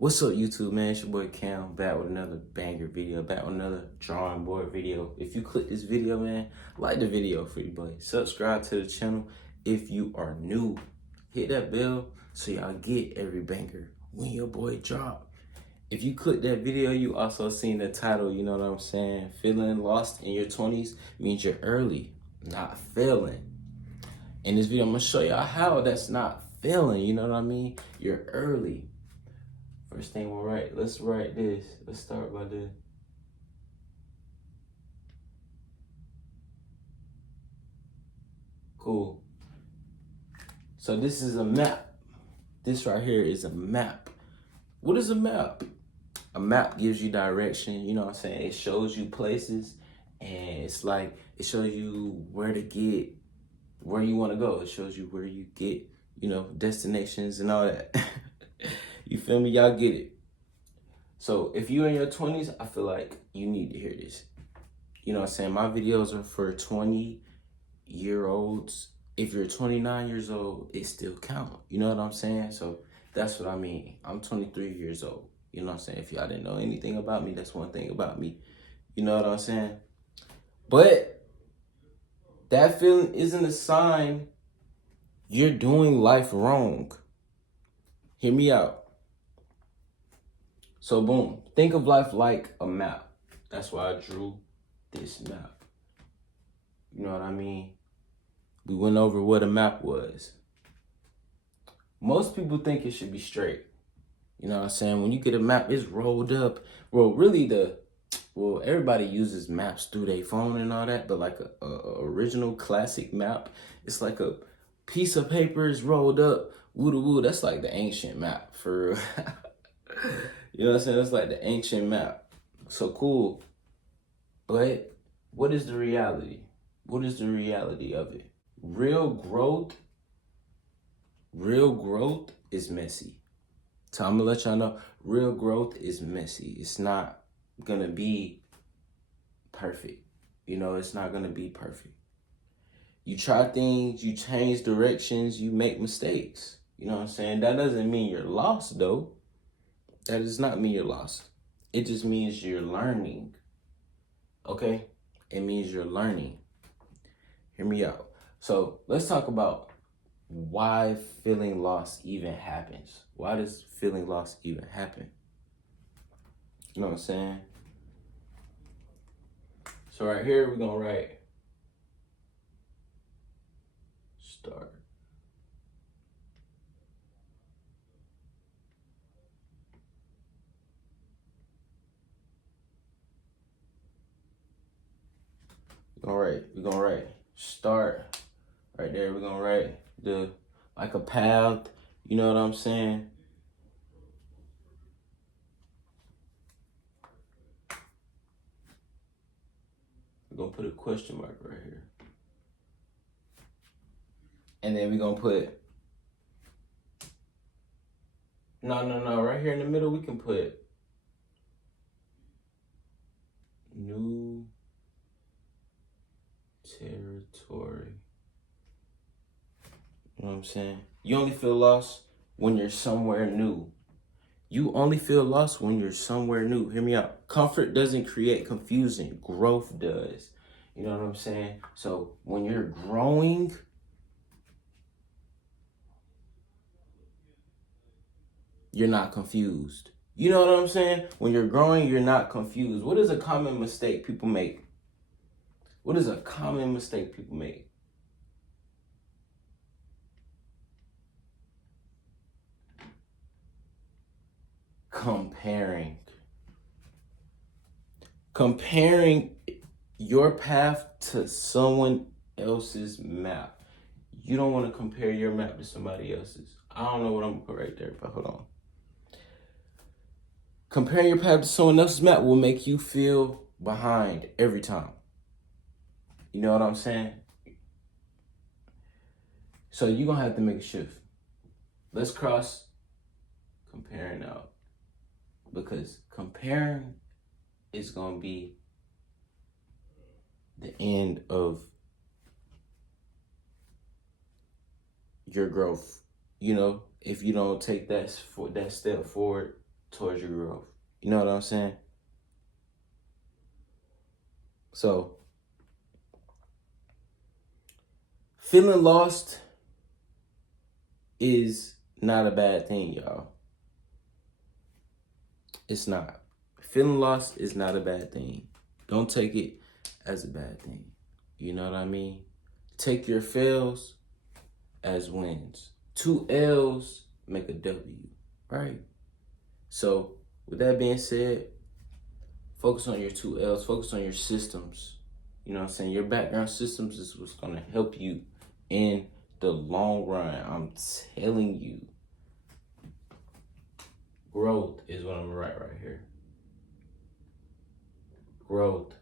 What's up, YouTube, man? It's your boy Cam, back with another banger video, back with another drawing board video. If you click this video, man, like the video for you, boy. Subscribe to the channel if you are new. Hit that bell so y'all get every banger when your boy drop. If you click that video, you also seen the title, you know what I'm saying? Feeling lost in your 20s means you're early, not failing. In this video, I'm gonna show y'all how that's not failing, you know what I mean? You're early. First thing we'll write, let's write this. Let's start by this. Cool. So this is a map. This right here is a map. What is a map? A map gives you direction, you know what I'm saying? It shows you places and it's like, it shows you where to get, where you want to go. It shows you where you get, you know, destinations and all that. You feel me? Y'all get it. So if you're in your 20s, I feel like you need to hear this. You know what I'm saying? My videos are for 20-year-olds. If you're 29 years old, it still counts. You know what I'm saying? So that's what I mean. I'm 23 years old. You know what I'm saying? If y'all didn't know anything about me, that's one thing about me. You know what I'm saying? But that feeling isn't a sign you're doing life wrong. Hear me out. So boom, think of life like a map. That's why I drew this map. You know what I mean? We went over what a map was. Most people think it should be straight. You know what I'm saying? When you get a map, it's rolled up. Well, really everybody uses maps through their phone and all that, but like a original classic map, it's like a piece of paper is rolled up. Woo-da-woo, that's like the ancient map for real. You know what I'm saying? That's like the ancient map. So cool. But what is the reality? What is the reality of it? Real growth is messy. So I'm gonna let y'all know, real growth is messy. It's not gonna be perfect. You know, it's not gonna be perfect. You try things, you change directions, you make mistakes. You know what I'm saying? That doesn't mean you're lost though. That does not mean you're lost. It just means you're learning. Okay? It means you're learning. Hear me out. So let's talk about why feeling lost even happens. Why does feeling lost even happen? You know what I'm saying? So right here, we're going to write start. We're gonna write start right there. We're gonna write like a path, you know what I'm saying? We're gonna put a question mark right here. And then we're gonna put, no, right here in the middle, we can put new territory. You know what I'm saying? You only feel lost when you're somewhere new. You only feel lost when you're somewhere new. Hear me out. Comfort doesn't create confusion. Growth does. You know what I'm saying? So when you're growing, you're not confused. You know what I'm saying? When you're growing, you're not confused. What is a common mistake people make? What is a common mistake people make? Comparing your path to someone else's map. You don't want to compare your map to somebody else's. I don't know what I'm gonna put right there, but hold on. Comparing your path to someone else's map will make you feel behind every time. You know what I'm saying? So you're gonna have to make a shift. Let's cross comparing out. Because comparing is gonna be the end of your growth. You know, if you don't take that step forward, towards your growth. You know what I'm saying? So, feeling lost is not a bad thing, y'all. It's not. Feeling lost is not a bad thing. Don't take it as a bad thing. You know what I mean? Take your fails as wins. 2 L's make a W, right? So, with that being said, focus on your 2 L's, focus on your systems. You know what I'm saying? Your background systems is what's going to help you in the long run. I'm telling you. Growth is what I'm gonna write right here. Growth.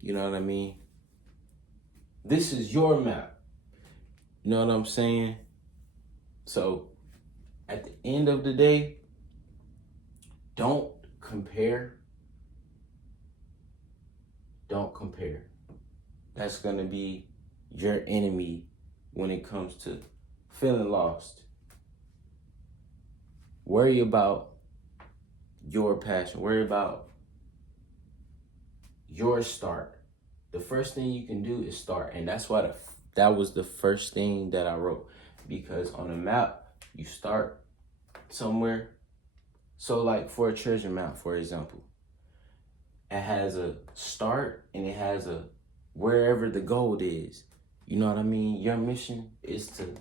You know what I mean? This is your map. You know what I'm saying? So, at the end of the day, don't compare. Don't compare. That's going to be your enemy when it comes to feeling lost. Worry about your passion. Worry about your start. The first thing you can do is start. And that's why that was the first thing that I wrote. Because on a map, you start somewhere. So like for a treasure map, for example, it has a start and it has a wherever the goal is. You know what I mean? Your mission is to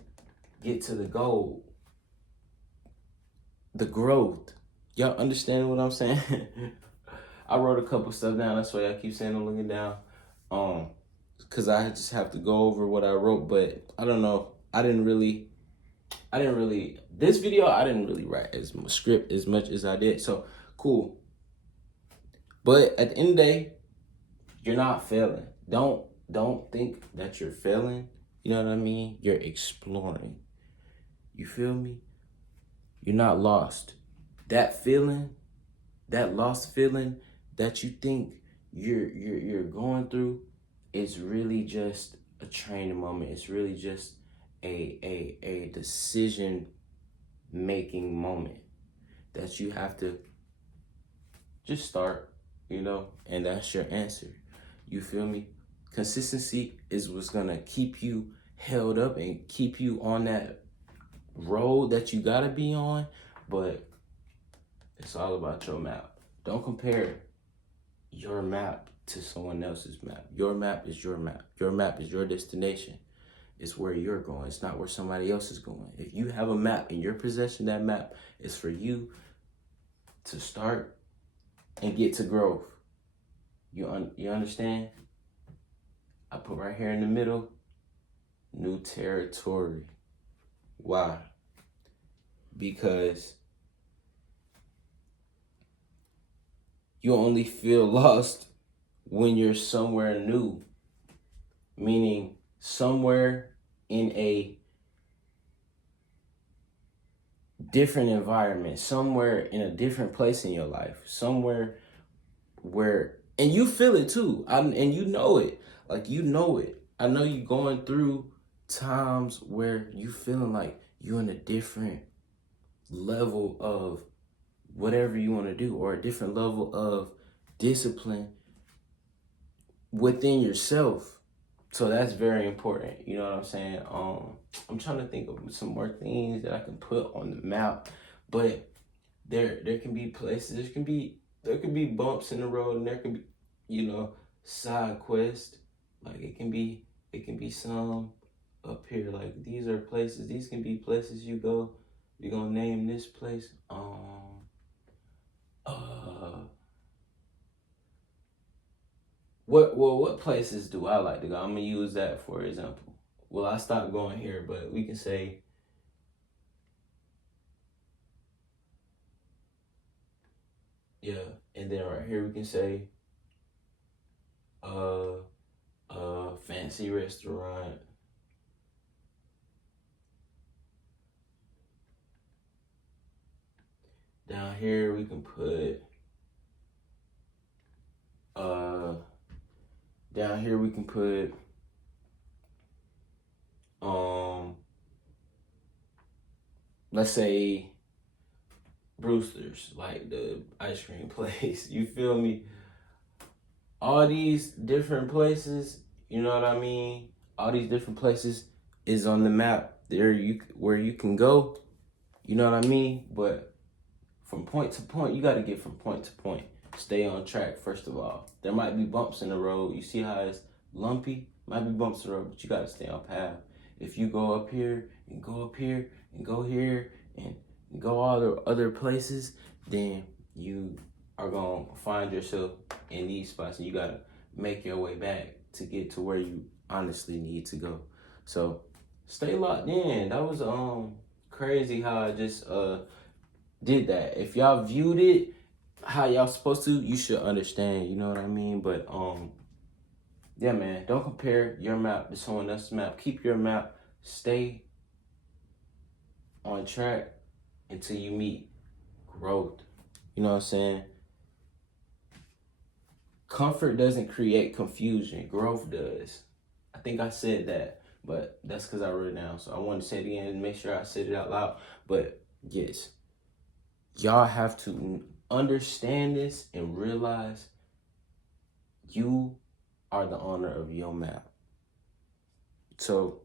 get to the goal. The growth. Y'all understand what I'm saying? I wrote a couple stuff down. That's why I keep saying I'm looking down. Cause I just have to go over what I wrote, but I don't know. I didn't really this video I didn't really write as a script as much as I did. So cool. But at the end of the day, you're not failing. Don't think that you're failing. You know what I mean? You're exploring. You feel me? You're not lost. That feeling, that lost feeling that you think you're going through, is really just a training moment. It's really just a decision making moment that you have to just start, you know, and that's your answer. You feel me? Consistency is what's gonna keep you held up and keep you on that road that you gotta be on, but it's all about your map. Don't compare your map to someone else's map. Your map is your map. Your map is your destination. It's where you're going. It's not where somebody else is going. If you have a map in your possession, that map is for you to start and get to growth. You understand? I put right here in the middle, new territory. Why? Because you only feel lost when you're somewhere new, meaning somewhere in a different environment, somewhere in a different place in your life, somewhere where, and you feel it too, and you know it, like you know it. I know you going through times where you feeling like you in a different level of whatever you want to do, or a different level of discipline within yourself. So that's very important. You know what I'm saying? I'm trying to think of some more things that I can put on the map, but there can be places, there can be bumps in the road, and there can be, you know, side quests. Like it can be some up here. Like these are places. These can be places you go. You're gonna name this place. What places do I like to go? I'm gonna use that for example. Well, I stopped going here, but we can say yeah, and then right here we can say fancy restaurant. Down here we can put down here we can put let's say Brewster's, like the ice cream place. You feel me? All these different places, you know what I mean? All these different places is on the map. There where you can go, you know what I mean? But from point to point, you got to get from point to point. Stay on track, first of all. There might be bumps in the road. You see how it's lumpy? Might be bumps in the road, but you got to stay on path. If you go up here and go up here and go here and go all the other places, then you are going to find yourself in these spots, and you got to make your way back to get to where you honestly need to go. So stay locked in. That was crazy how I just did that. If y'all viewed it how y'all supposed to, you should understand, you know what I mean? But yeah, man, don't compare your map to someone else's map. Keep your map. Stay on track until you meet growth. You know what I'm saying? Comfort doesn't create confusion. Growth does. I think I said that, but that's because I wrote it down. So I wanted to say it again and make sure I said it out loud. But yes, y'all have to understand this and realize you are the owner of your map. So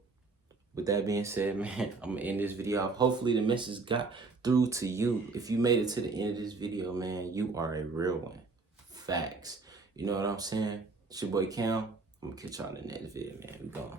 with that being said, man, I'm going to end this video off. Hopefully the message got through to you. If you made it to the end of this video, man, you are a real one. Facts. You know what I'm saying? It's your boy Cam. I'm going to catch y'all in the next video, man. We gone.